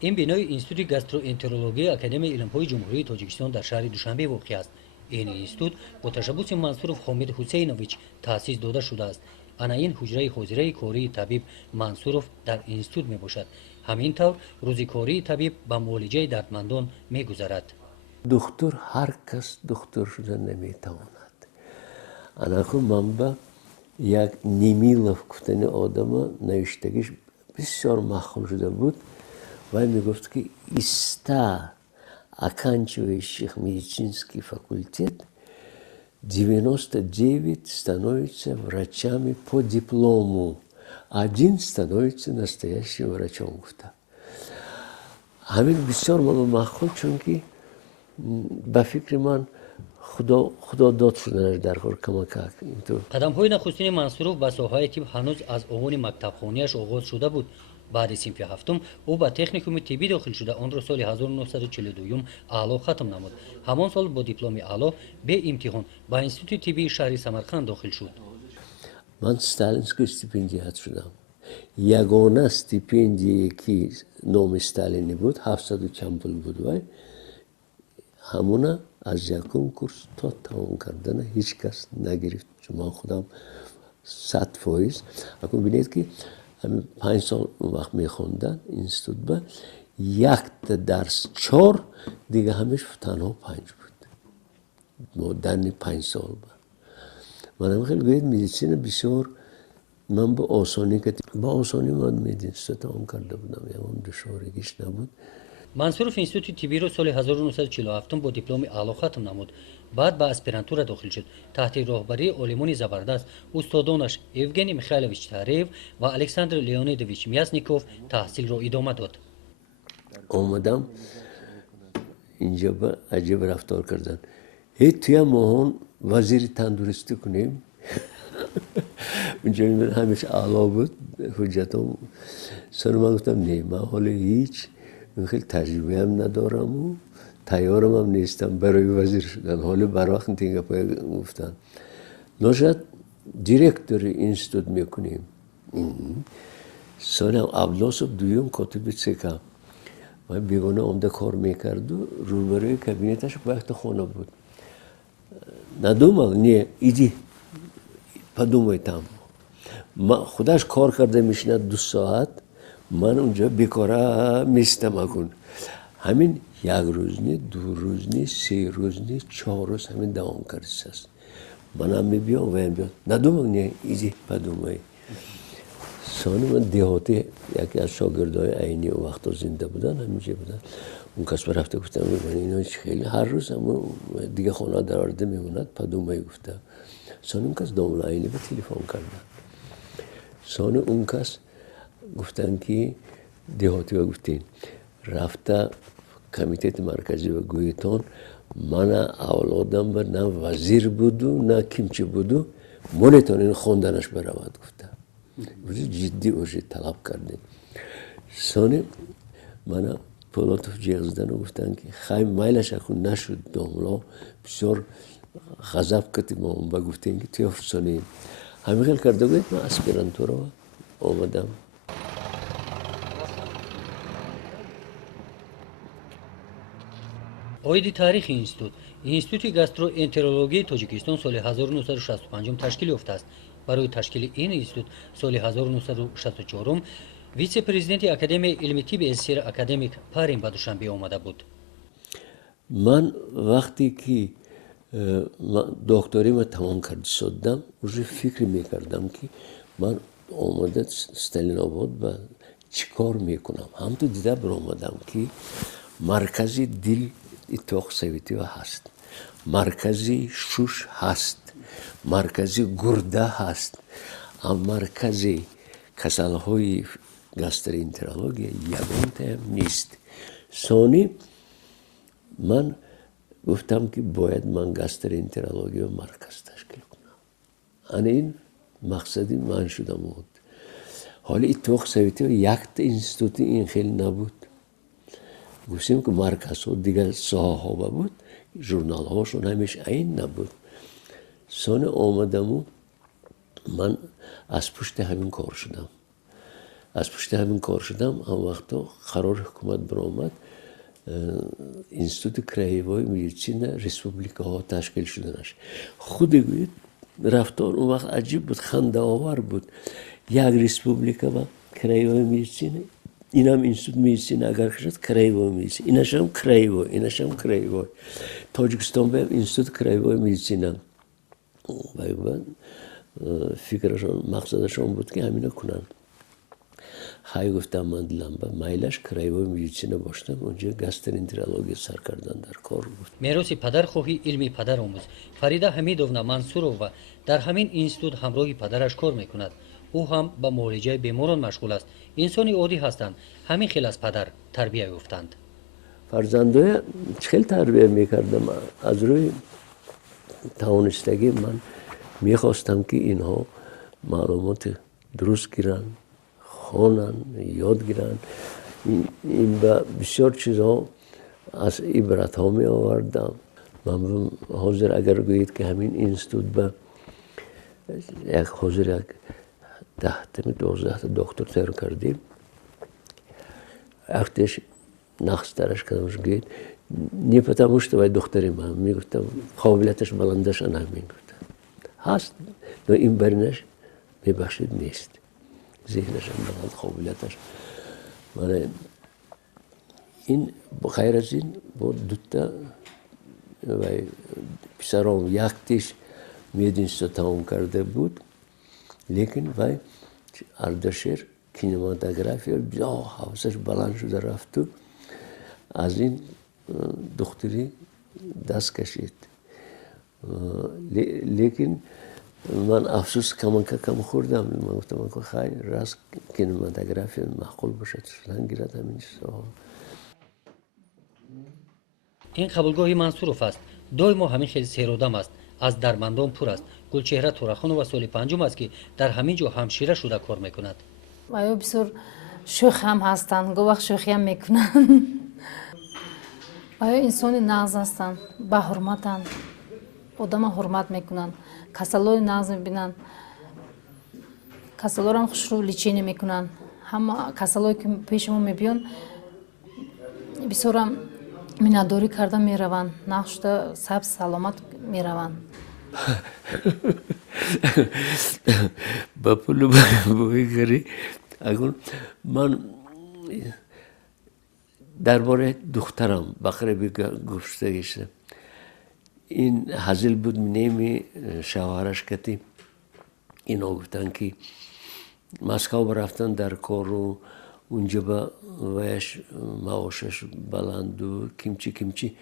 این بینای اینستیتوت گاستروانترولوژی اکادمی علم‌های جمهوری تاجیکستان در شهر دوشنبه واقع است. این اینستیتوت با تشبث منصور حامد حسینویچ تأسیس داده شده است. آن این حجره حاضره کاری طبیب منصورов در اینستیتوت میباشد. همین طور روزی کاری طبیب به معالجه دردمندان میگذرد. دکتر هر کس دکتر شدن نمیتواند. آنکه منبع یک نیمیلوف گفتن آدم نوشتگیش بسیار مخول شده بود و میگفت که ایستا оканчивающих медицинский факультет 99 становятся врачами по диплому. Один становится настоящим врачом. همین بسیار مخول چون که به فکر من خدا داد شدنش در کار کمک اینطور. قدم‌های نخستین منصورов به ساحه طب هنوز از اوان مکتبخانه‌اش آغاز شده بود. بعد صنف هفتم او به تکنیکوم طبی داخل شده. آن را سال 1942 اعلی ختم نمود. همان سال با دیپلم اعلی به امتحان به انستیتوت طبی شهر سمرقند داخل شد. من استالینسکی استیپندیات شدم. یگانه استیپندیی که نام استالینی بود 700 چند پول بود و همونه از یکم کورس تا تمام کردن هیچ کس نگرفت. چون من خودم 100%. اکنون بینید که همین 5 سال اون وقت میخوندن اینستیتوت با یک درس 4 دیگه همش تنها 5 بود. مدن 5 سال بود. من هم خیلی گوید مدیسین بسیار من با آسانی من مدیسین تمام کرده بودم. یعنی دشوارگیش نبود. منصورов اینستیتوت طبی را سال 1947 با دیپلم اعلی ختم نمود. بعد به اسپرانتورا داخل شد. تحت راهبری عالمان زبردست استادانش یوگنی میخائیلویچ تاریف و الکساندر لیونیدویچ میاسنیکوف تحصیل را ادامه داد. آمدم اینجا با عجب رفتار کردن. توی ماهان وزیر تندرستی کنیم. اونجا همیشه اعلا بود حجتم. سر من گفتم نه من حالا هیچ خیلی تجربه هم ندارم و تیارم هم نیستم برای وزیر شدن. حالا بر وقت تینگه پای گفتن نشد دیرکتور اینستیتوت میکنیم. سال ابلاسوب دویم کاتب سکم و بیگانه آمده کار میکرد و روبروی کابینتش وقت خونه بود. ندومال نه ایدی подумай там. خودش کار کرده میشینه 2 ساعت من اونجا بیکاره میستم اکن. همین یک روز نی 2 روز نی 3 روز نی 4 روز همین دوام کرده است. من هم میبیام و هم بیام ندومال نه ایدی подумай. سانی من دیهاتی یکی از شاگردای عینی و وقتا زنده بودن همینجا بودن. اون کس رفته گفتم من اینا خیلی هر روز هم دیگه خونه در آرده میموند подумай گفته. سانی اون کس دامون عینی به تلفن کردن. سانی اون کس گفتن که دیهاتی و گفتین رفته کمیته مرکزی و گویتان من اولادم بر نه وزیر بودو نه کیمچی بودو منتون این خوندنش برود گفته. جدی اوشی طلب کردیم. سانی من پولاتوف جیغزدن و گفتن که خیلی مایلش اکن نشد داملا بسیار غضب کردیم و با گفتیم که توی افسانیم. همین خیلی کرده بود من اسپرانتورا آمدم. آید تاریخ اینستیتوت گاستروانترولوژی تاجیکستان سال 1965 تشکیل یافته است. برای تشکیل این اینستیتوت سال 1964 ویце پرزیدنت اکادمی علمی طب اسیر اکادمیک پارین به دوشنبه آمده بود. من وقتی که دکتری ما تمام کرده شدم روی فکر میکردم که من آمده استالین آباد و چیکار میکنم. هم تو دیده برآمدم که مرکزی دل اتفاق سویتی هست، مرکزی شوش هست، مرکزی گرده هست، اما مرکزی کسالهای گاستروانترولوژی یگانه نیست. ثانی من گفتم که باید من گاستروانترولوژی و مرکز تشکیل کنم. این مقصدی من شدم بود. حالا اتفاق سویتی یک اینستیتوت این خیلی نبود. گفتیم که مرکز ها دیگر ساحه ها بود. ژورنال هاشون همیشه این نبود. سان آمدم و من از پشت همین کار شدم. از پشت همین کار شدم. آن وقتا قرار حکومت برآمد اینستیتوت کرایه‌ای مدیسین ریسپوبلیکا تشکیل شدنش. خود گوید رفتار اون وقت عجیب بود، خنده آور بود. یک ریسپوبلیکا و کرایه‌ای مدیسین، اینم اینستیتوت مدیسین اگر شد کرایه‌ای مدیسین، اینش هم کرایه‌ای، اینش هم کرایه‌ای. تاجیکستان به اینستیتوت کرایه‌ای مدیسین و فکرشون مقصدشون بود که همینا کنن. خیلی گفتم من دلم به میلش کرایه‌ای مدیسین باشتم، اونجا گاسترنترولوژی سر کردن در کار بود. میراث پدرخواهی علم پدرآموز فریده حمیدونا منصورова در همین اینستیتوت همراه پدرش کار میکند. او هم به معالجه بیماران مشغول است. انسانی عادی هستند، همین خیلی از پدر تربیت یافتند. فرزندای خیلی تربیت میکردم. از روی توانستگی من میخواستم که اینها معلومات درست گیرن، خوانن، یاد گیرن. این به بسیار چیزها از عبرت ها می آوردم. من حاضر اگر گویید که همین اینستیتوت به یک حاضر یک 10-12 دکتر تر کردیم. وقتش نقص کردمش گید не потому что وای دختری من میگفتم قابلیتش بلندش انا میگفتم هست но این برنش میبخشید نیست ذهنش هم بلند قابلیتش من این بخیر از این با دوتا وای پسرام یک تیش میدینستا تمام کرده بود لیکن وای اردشیر کینماتوگرافی بیا حواسش بلند شده رفت و از این دختری دست کشید. لیکن من افسوس کم خوردم. من گفتم که خیلی راست کینماتوگرافی معقول باشد شدن گیرد همین چیزها. این قبولگاه منصورов است. دائما همین خیلی سیرودم است. از درمندان پر است. گلچهره تورخانова سال پنجم است که در همین جا همشیره شده کار میکند. و بسیار شوخ هم هستند، گواه شوخی هم میکنند. انسانی نغز هستند، با حرمتند، آدم حرمت میکنند. کسالای نغز میبینند، کسالا هم خوشرو لیچینی میکنند. همه کسالایی که پیش ما میبیان بسیار هم مینداری کرده میروند، نقشده سبز سلامت میروند. با پول بایی کری اگر من درباره دخترم بخره گفته گشته این حاضر بود نمی شوهرش کتی اینا گفتن که مسکو رفتن در کار و اونجا با ویش معاشش بلند و کمچی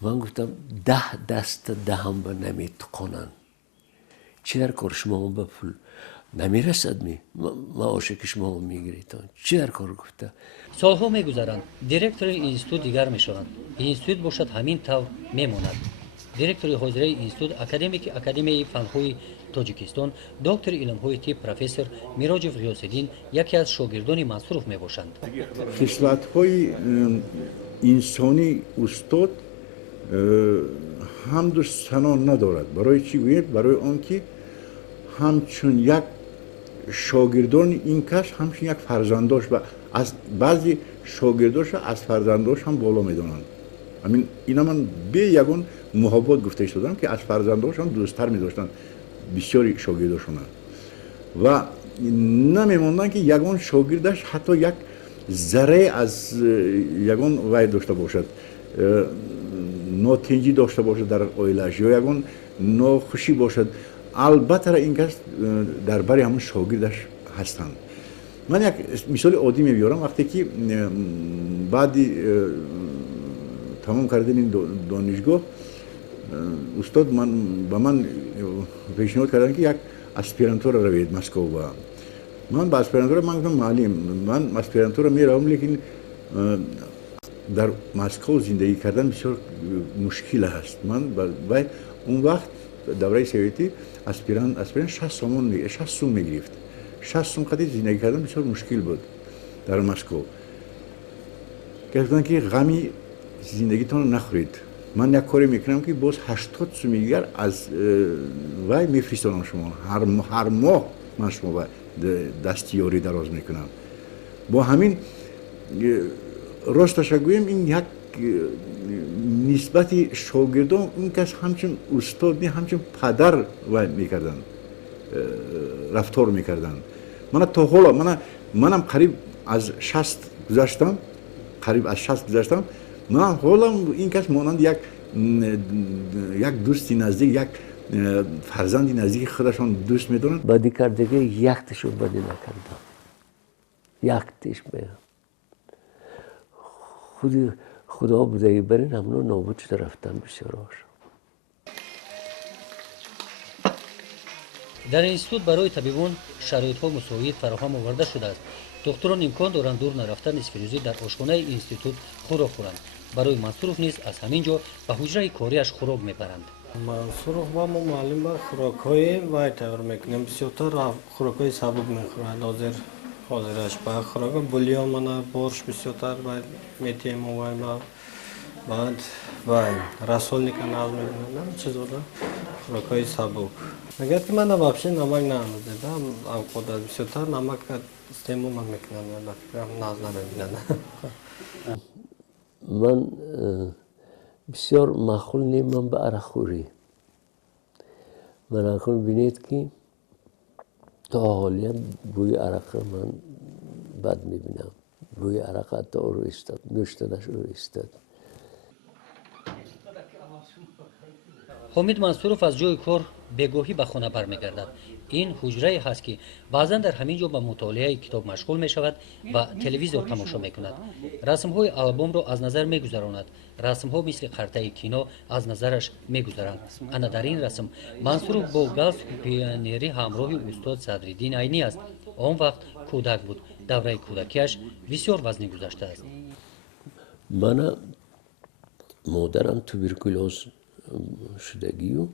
من گفتم 10 دست دهم به نمیتقنن چی در کار شما با پول نمیرسد معاشی که شما میگیرید چی در کار گفته سالها میگذرند. دیرکتور اینستیتوت دیگر میشوند. اینستیتوت باشد همین طور میماند. دیرکتور حاضره اینستیتوت اکادمی فن‌های تاجیکستان دکتر علم‌های طب پروفسور میراجف غیاث‌الدین یکی از شاگردان منصورov میباشند. خصلت‌های انسانی استاد حمد و ثنا ندارد. برای چی گویید؟ برای آنکه همچون یک شاگردان این کس همچون یک فرزنداش و از بعضی شاگرداش از فرزنداش هم بالا میدانند. همین اینا من به یگان محبت گفته شدم که از فرزنداش هم دوستتر می‌داشتند بسیاری شاگرداشون و نمی‌ماندن که یگان شاگردش حتی یک ذره از یگان وای داشته باشد ناتنجی داشته باشد در اویلش یا یگان ناخوشی باشد البته این کس در بری همون شاگردش هستند. من یک مثال عادی میبیارم. وقتی که بعدی تمام کردن این دانشگاه استاد به من پیشنهاد کردن که یک اسپیرانتور روید مسکو و من با اسپیرانتور من گفتم معلم من اسپیرانتور میروم لیکن در مسکو زندگی کردن بسیار مشکل است. من باید اون وقت دوره سویتی اسپیران 60 سوم میگرفت. 60 سوم قدر زندگی کردن بسیار مشکل بود در مسکو. گفتن که غمی زندگیتون نخورید. من یک کاری میکنم که باز 80 سوم دیگر از وای میفرستم شما هر ماه من شما دستیاری دراز میکنم. با همین راستش گویم این یک نسبت شاگردان اون کس همچون استاد نه همچون پدر و میکردن رفتار میکردن. من تا حالا منم قریب از 60 گذشتم، من حالا این کس مانند یک دوستی نزدیک، یک فرزندی نزدیک خودشان دوست میدونن. بدی کردگی یکتشو بدی نکردم، یکتش میگم خدا بودگی برین همونو نابود شده رفتن بسیاراش. در اینستیتوت برای طبیبان شرایط‌ها مساعد فراهم آورده شده است. دکتران امکان دارند دور نرفته نصف روزی در آشخانه اینستیتوت خوراک خورند. برای منصورов نیز از همین جا به حجره کاریش خوراک میبرند. منصورов ما معلم بر خوراک‌های وای تیار میکنیم. بسیارتر خوراک‌های سبک میخورند. حاضرش با خوراک بولیان من بورش بسیارتر باید میتیم و بعد وای رسول نکنه از میبینم چیزا خوراک‌های سبک. اگر که من واپسی نمک نمیدم او خود بسیارتر نمک استعمال میکنم ناز نمیبینم. من بسیار مخول نیمم به عرق خوری. من اکنون بینید که تا حالیم بوی عرق من بد میبینم. بوی عرق حتی او رو استاد، نوشتنش رو استاد. حامد منصورов از جای کار بگاهی به خانه برمیگردد. این حجره هست که بعضا در همین جا به مطالعه کتاب مشغول می شود و تلویزیون تماشا می کند. رسم های آلبوم را از نظر می گذراند. رسم ها مثل خرطه کینو از نظرش می گذرند. انا در این رسم منصورov با گالسک پیونری همراه استاد صدرالدین عینی است. آن وقت کودک بود. دوره کودکیش بسیار وزنی گذشته است. من مادرم توبرکولوز شدگی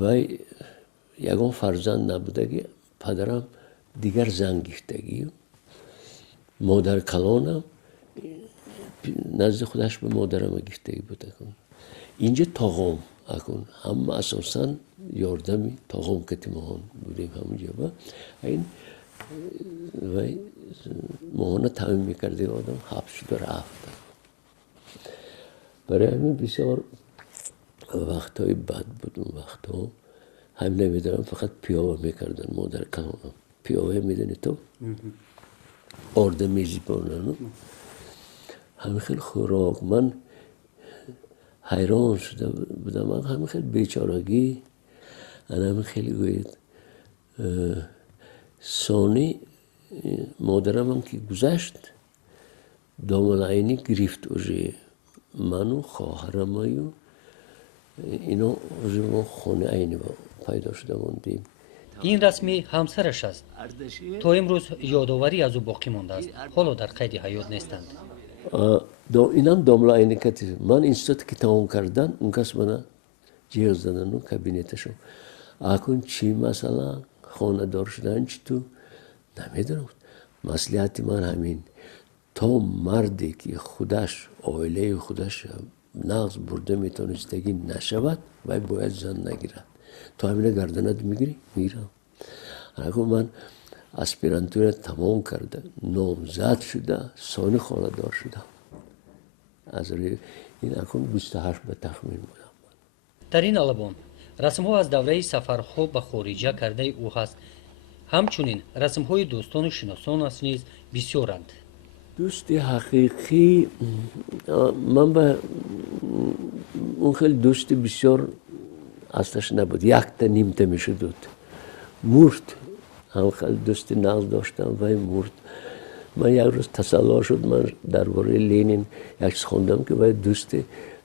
و یگان فرزند نبودگی پدرم دیگر زن گرفتگی مادر کلانم نزد خودش به مادرم گرفتگی بود. اینجا تاغم اکن هم اساسا یاردمی تاغم کتیمان بودیم همونجا با این و ماهانه تامین میکرده آدم حبس شده رفت. برای همین بسیار وقتهای بد بود. اون وقتها هم نمیدارم فقط پیاوه میکردن مادر کلانم. پیاوه میدونی تو؟ آرده میزی بارنانو همین خیلی خوراک. من حیران شده بودم. من همین خیلی بیچارگی همین خیلی گوید ثانی مادرم هم که گذشت دامن عینی گرفت اوژه منو خواهرم و اینا اوژه ما خانه عینی با پیدا شده موندیم. این رسمی همسرش است. تا امروز یادآوری از او باقی مانده است. حالا در قید حیات نیستند. اینم داملا عینی کتی من اینستیتوت که تمام کردن اون کس من جهاز دادن و کابینتشو اکن چی مثلا خانه دار شدن چی تو نمیدونم. مصلحت من همین تا مردی که خودش عائله خودش نغز برده میتونستگی نشود و باید زن نگیرد. تو همینه گردنت میگیری؟ میرم. اگه من اسپیرانتور تمام کرده نامزد شده ثانی خانه دار شدم. از روی این اکن 28 به تخمین بودم. در این آلبوم رسم ها از دوره سفرها به خارجه کرده او هست. همچنین رسم های دوستان و شناسانش نیز بسیارند. دوست حقیقی من به اون خیلی دوست بسیار اصلش نبود. یک تا نیم تا میشه دود. مرد. هم خیلی دوست نغز داشتم و مرد. من یک روز تسلا شد من درباره لینین یک خوندم که باید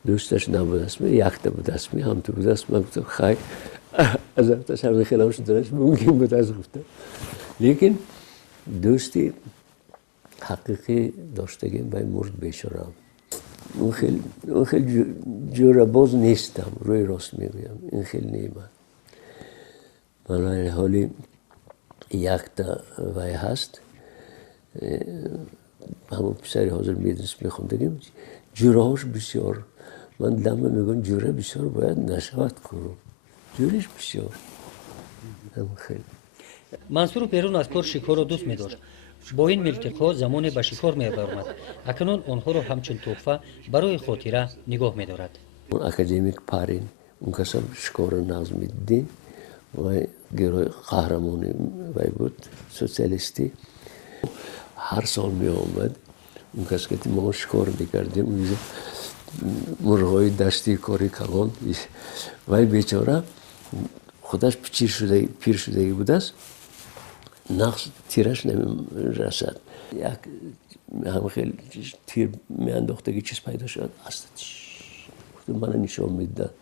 دوستش نبود اسمی یک تا بود اسمی هم تو بود اسم. من گفتم خیلی از افتش همه خیلی هم شدنش ممکن بود از گفتم. لیکن دوستی حقیقی داشتگیم باید مرد بیشارم. اون خیلی جوره باز نیستم. روی راست میگویم. این خیلی نیمه. من حالی یک تا وای هست همون پسری حاضر میدونست میخوندگیم جوره هاش بسیار من دمه میگم جوره بسیار باید نشود کنم. جورش بسیار همون خیلی мансуров берун аз кор шикорро дӯст медошт. бо ин милтиқҳо замоне ба шикор мебаромад. акнун онҳоро ҳамчун туҳфа барои хотира нигоҳ медорад. Академик Парин, он касам шикора нағз медидин, вай герой қаҳрамони вай буд, социалисти. ҳар сол меомад, он кас ки мо шикор мекардем, мурғои дашти кори калон. Вай бечора худаш пир шудагӣ будааст, нағз тираш намерасад. Як ҳамхел тир меандохтаги чиз пайдо шуд, аста мана нишон медиҳад.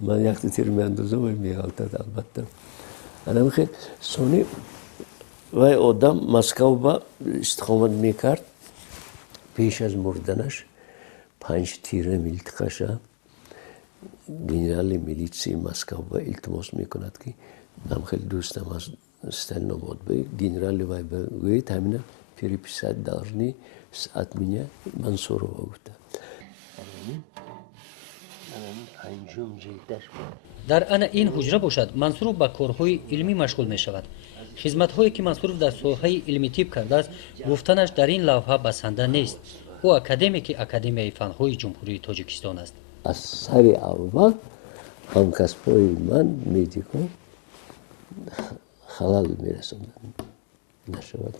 Ман якта тир меандозам, вай меғалтад албатта. Ҳамхел сони вай одам Москва истиқомат мекард, пеш аз мурданаш 5 тира милтиқаша генерали милитсии Москва илтимос мекунад ки ҳамхел дӯстам аз Сталинобод генерали вай гӯяд ҳамина переписать должны от меня Мансурова гуфта. дар ана ин ҳуҷра бошад, мансуров ба корҳои илмӣ машғул мешавад. хизматҳое ки мансуров дар соҳаи илми тиб кардааст, гуфтанаш дар ин лавҳа басанда нест. ӯ академики академияи фанҳои ҷумҳурии тоҷикистон аст. аз сари аввал ҳамкасбҳои ман медико халал мерасонданд. Нашавад.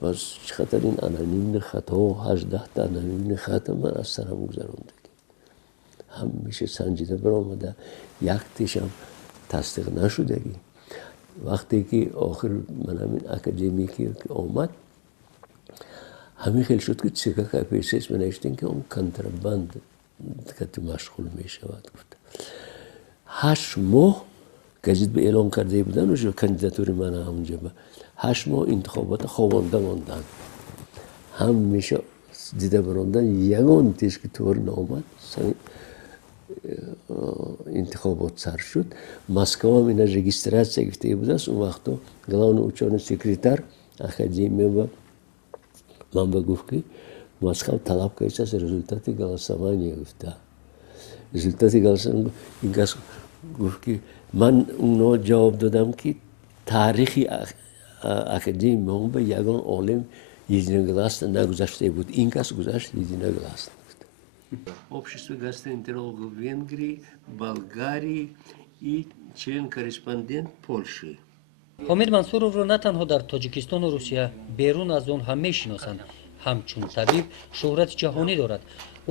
Баз чӣ хатар ин анонимни хатҳо 18 анонимни хатро ман аз сарам гузарондагӣ. ҳамеша санҷида баромада, яктешам тасдиқ нашудагӣ. вақте ки охир ман ҳамин академики омад, ҳамин хел шуд ки ЦК КПСС менавиштем ки он контрабанд кати машғул мешавад. 8 моҳ газет ба эълон кардаи будан уже кандидатури ман ҳамунҷа ба 8 моҳ интихобота ховонда монданд. ҳамеша дида барондан ягон тез ки тӯри наомад, интихобот сар шуд. Москва ина регистратсия гирифтаги будааст. Он вақто главный учёный секретар академия ман ба гуфт ки Москва талаб кардааст аз результати голосования гуфта. Результати голосования ин кас гуфт ки ман уно ҷавоб додам ки таърихи академия ба ягон олим единогласно нагузаштаи буд. Ин кас гузашт единогласно. Общество гастроэнтерологов Венгрии, Болгарии и член-корреспондент Польши. ҳомид мансуровро на танҳо дар тоҷикистону русия, берун аз он ҳам мешиносанд. ҳамчун табиб шӯҳрати ҷаҳонӣ дорад.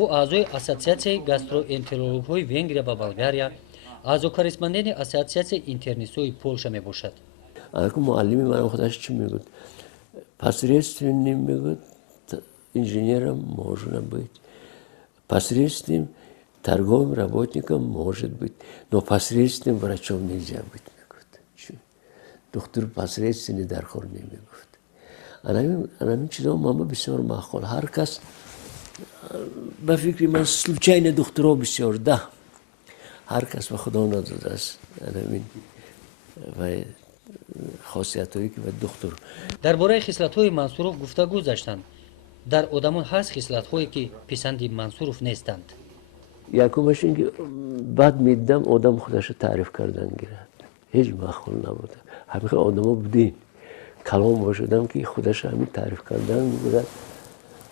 ӯ аъзои ассотсиатсияи гастроэнтерологҳои Венгрия ва Болгария, аъзокорреспонденти ассотсиатсияи интернистҳои Полша мебошад. Анаку муаллими ман худаш чӣ мегӯд? Посредственным мегӯд инженером можно быть. Посредственным торговым работником может быть, но посредственным врачом нельзя быть. Доктор посредственный дархор немегуфт. Анамин чизо мама бисёр махол. Ҳар кас ба фикри ман случайно докторо бисёр да. Ҳар кас ба худо надодааст. Анамин вай хосиятҳое ки ва доктор. дар бораи хислатҳои мансуров гуфтагӯ заштанд. дар одамон ҳаст хислатҳое ки писанди мансуров нестанд. Якумаш ин ки бад медидам одам худашро таъриф кардан гирад. ҳеҷ махол набуд. ҳамин хел одамо будин. Калон бошадам ки худашро ҳамин таъриф кардан мегӯяд.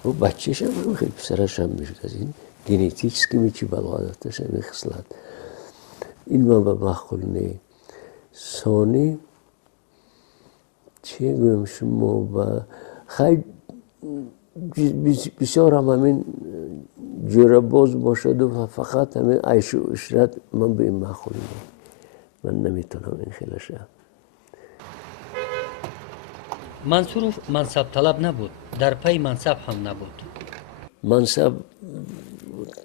бачешам хел писарашам мешуд. Аз ин генетически мечи балоадаташ ҳамин хислат. ин ман ба махол не. сони чӣ гӯям шумо ба хай бисёр ҳам ҳамин ҷӯрабоз бошаду фақат ҳамин айшу ишрат ман ба ин махол не. ман наметавонам ин хелаша. мансуров мансабталаб набуд, дар пайи мансаб ҳам набуд. мансаб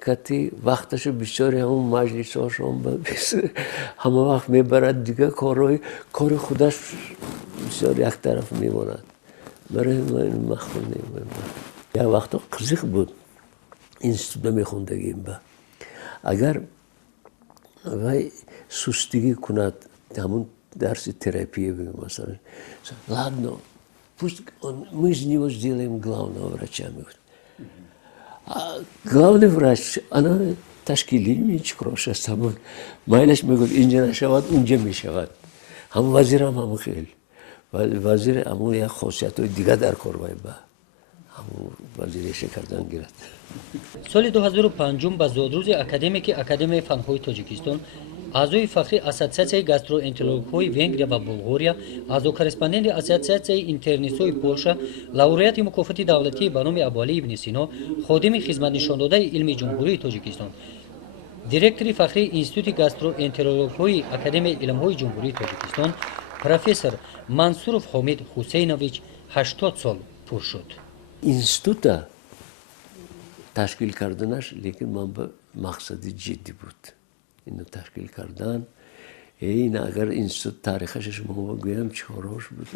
кати вақташо бисёри ҳамон маҷлисҳошон ҳама вақт мебарад, дигар кори худаш бисёр яктараф мемонад. барои ман махол немонад. як вақто қизиқ буд институтда мехондагим ба. агар вай сустигӣ кунад ҳамон дарси терапия масалан, ладно, пусть мы из него сделаем главного врача. Главный врач, она ташкили мечкроша самон. Майлаш мегӯяд инҷа нашавад, унҷа мешавад. هم وزیرم هم خیلی ولی وزیر همون یک خاصیت های دیگه در کار باید با همون وزیر شکردن گیرد. соли 2005 ба зодрӯзи академики академияи фанҳои тоҷикистон аъзои фахри ассотсиатсияи гастроэнтерологҳои венгрия ва булғория аъзокорреспонденти ассотсиатсияи интернистҳои полша лауреати мукофоти давлатии ба номи абуалӣ ибни сино ходими хизматнишондодаи илми ҷумҳурии тоҷикистон директори фахрии институти гастроэнтерологҳои академияи илмҳои ҷумҳурии тоҷикистон профессор мансуров ҳомид ҳусейнович 80 сол пур шуд. Instituta tashkil kardanash lekin man bu maqsadi jiddiy بود اینو تشکیل کردن این اگر institut تاریخش ما بگویم چهارهاش بود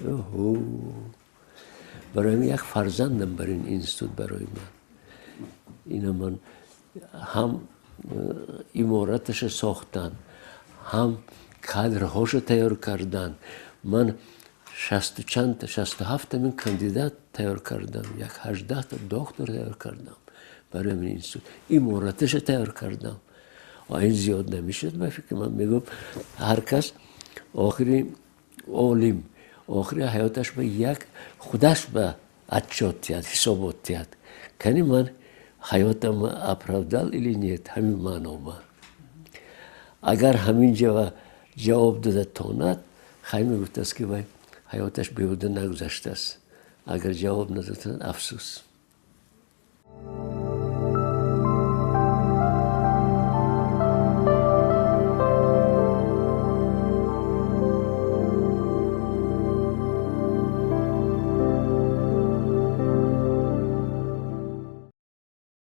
برای من یک فرزندم برای این institut برای من اینو من هم امارتش ساختن هم کادرهاش تیار کردن من 67 من کاندیدات تیار کردم یک 18 تا دکتر تیار کردم برای من اینستیتوت امارتش تیار کردم این زیاد نمیشد من فکر من میگم هر کس آخری عالم آخری حیاتش به یک خودش به отчет یاد حسابات یاد کنی من حیاتم اپرودال или нет همین معنا اگر همین جواب داده تاند خیلی میگفت است که حیاتش بیهوده نگذشته است اگر جواب ندادن افسوس